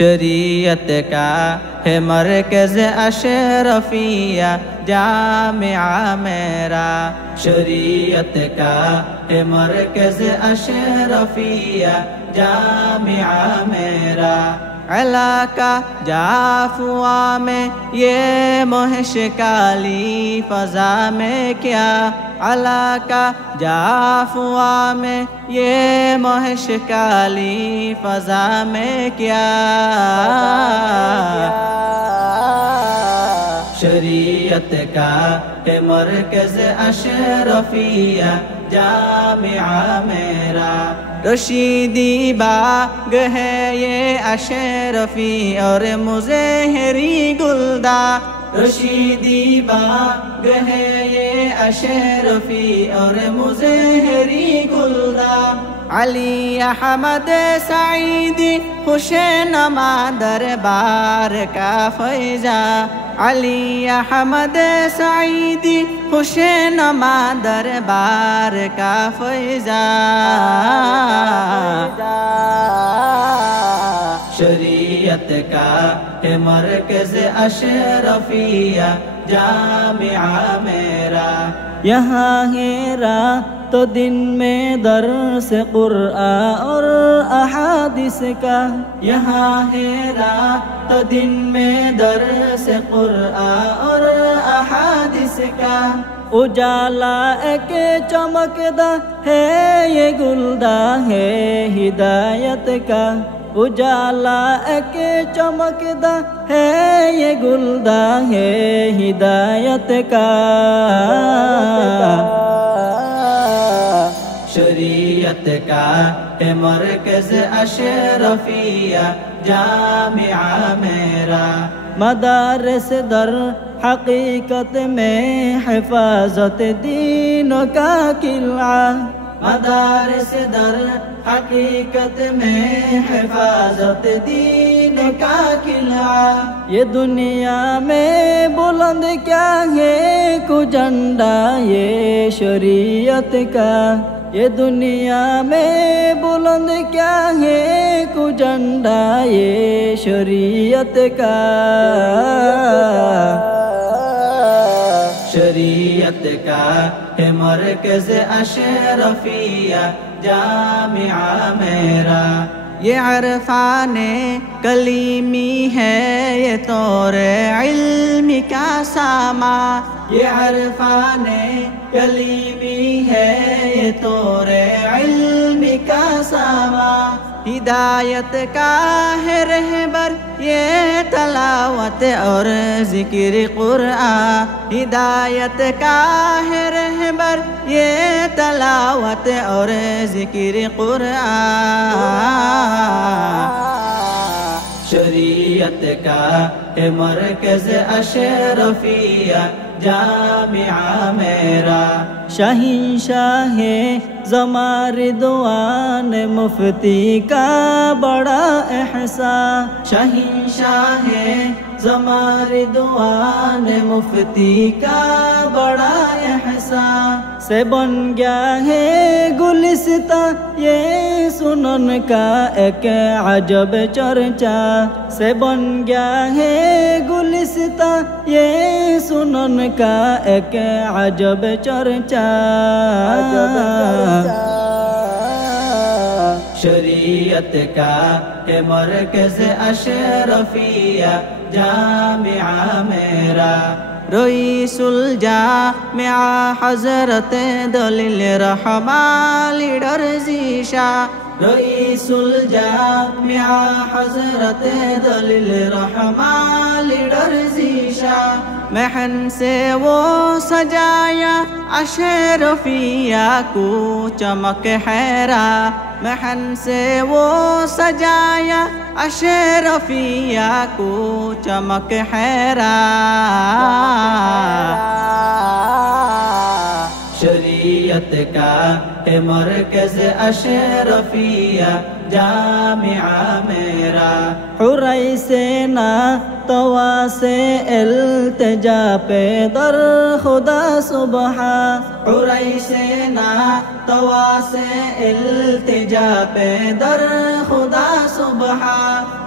शरीयत का है मरकज़ अशरफिया जामिआ मेरा। शरीयत का है मरकज़ अशरफिया जामिआ मेरा। इलाका जाफुआ में ये मोहश काली फ़ज़ा में क्या, इलाका जाफुआ में ये मोहश काली फ़ज़ा में क्या। शरीयत का है मरकज़ अशरफिया जामिआ मेरा। रशीदी बाग है ये अशरफी और मुज़हरी गुलदा। रशीदी बाग है ये अशरफी और मुज़हरी गुलदा। अली अहमद सईदी खुशनमा दरबार का फैज़ा। अली अहमद सईदी खुशनमा दरबार का फैज़ा। शरीयत का है मरकज़ अशरफिया जामिआ मेरा। यहाँ हेरा तो दिन में दर्स कुरआन और अहादिस का। यहाँ हेरा तो दिन में दर्स कुरआन और अहादिस का। उजाला एक चमकदा है ये गुलदा है हिदायत का। उजाला एक चमकदा है ये गुलदा है हिदायत का। शरीयत का है मरकज़ अशरफिया जामिआ मेरा। मदारस दर हकीकत में हिफाजत दीन का किला। मदारस दर हकीकत में हिफाजत दीन का किला। ये दुनिया में बुलंद क्या है को झंडा ये शरीयत का। ये दुनिया में बुलंद क्या है को झंडा ये शरीयत का। शरीयत का है मरकज़ अशरफिया जामिआ मेरा। ये अरफाने कलीमी है ये तौरे इल्मी का सामा। ये अरफाने कलीमी है ये तौरे इल्मी का सामा। हिदायत का है रहबर ये तलावत और ज़िक्र कुरआन। हिदायत का है रहबर ये तलावत और ज़िक्र कुरआन। शरीयत का है मरकज़ अशरफिया जामिआ मेरा। शहींशाह ज़मा रिदवान मुफ्ती का बड़ा एहसान। शहींशाह ज़मा रिदवान मुफ्ती का बड़ा एहसान। से बन गया है गुलिस्ता ये सुनन का एक अजब चर्चा। से बन गया है गुलिस्ता ये सुनन का एक अजब चर्चा। शरीयत का है मरकज़ अशरफिया जामिआ मेरा। रईसुल जामिआ हज़रत दलील रहमान लीडर ज़ीशा। रईसुल जामिआ हज़रत दलील रहमान लीडर ज़ीशा। महन से वो सजाया अशरफिया को चमक हैरा। महन से वो सजाया अशरफिया को चमक हैरा। शरीयत का है मरकज़ अशरफिया जामिआ मेरा। हुरई से ना तवा से इल्तिजा पे दर खुदा सुबहा। हुरई से ना तवा से इल्तिजा पे दर खुदा सुबहा।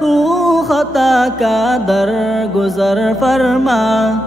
हूँ खता का दरगुजर फरमा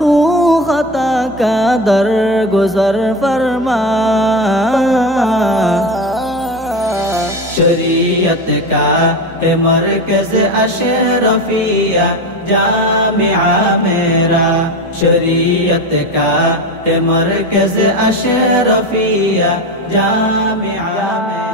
हूँ खता का दरगुजर फरमा शरीयत का है मरकज़ अशरफिया जामिआ मेरा शरीयत का है मरकज़ अशरफिया जामिआ मेरा